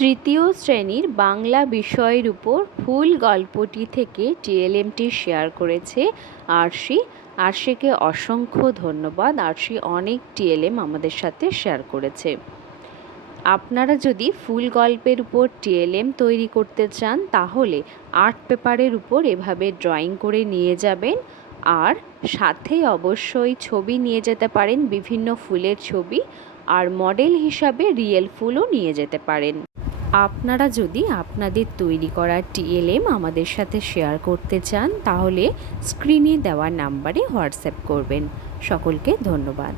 তৃতীয় শ্রেণির বাংলা বিষয়ের উপর ফুল গল্পটি থেকে টিএলএমটি শেয়ার করেছে আরশি। আরশিকে অসংখ্য ধন্যবাদ। আরশি অনেক টিএলএম আমাদের সাথে শেয়ার করেছে। আপনারা যদি ফুল গল্পের উপর টিএলএম তৈরি করতে চান, তাহলে আর্ট পেপারের উপর এভাবে ড্রয়িং করে নিয়ে যাবেন। আর সাথে অবশ্যই ছবি নিয়ে যেতে পারেন, বিভিন্ন ফুলের ছবি। আর মডেল হিসাবে রিয়েল ফুলও নিয়ে যেতে পারেন। আপনারা যদি আপনাদের তৈরি করা টিএলএম আমাদের সাথে শেয়ার করতে চান, তাহলে স্ক্রিনে দেওয়া নাম্বারে হোয়াটসঅ্যাপ করবেন। সকলকে ধন্যবাদ।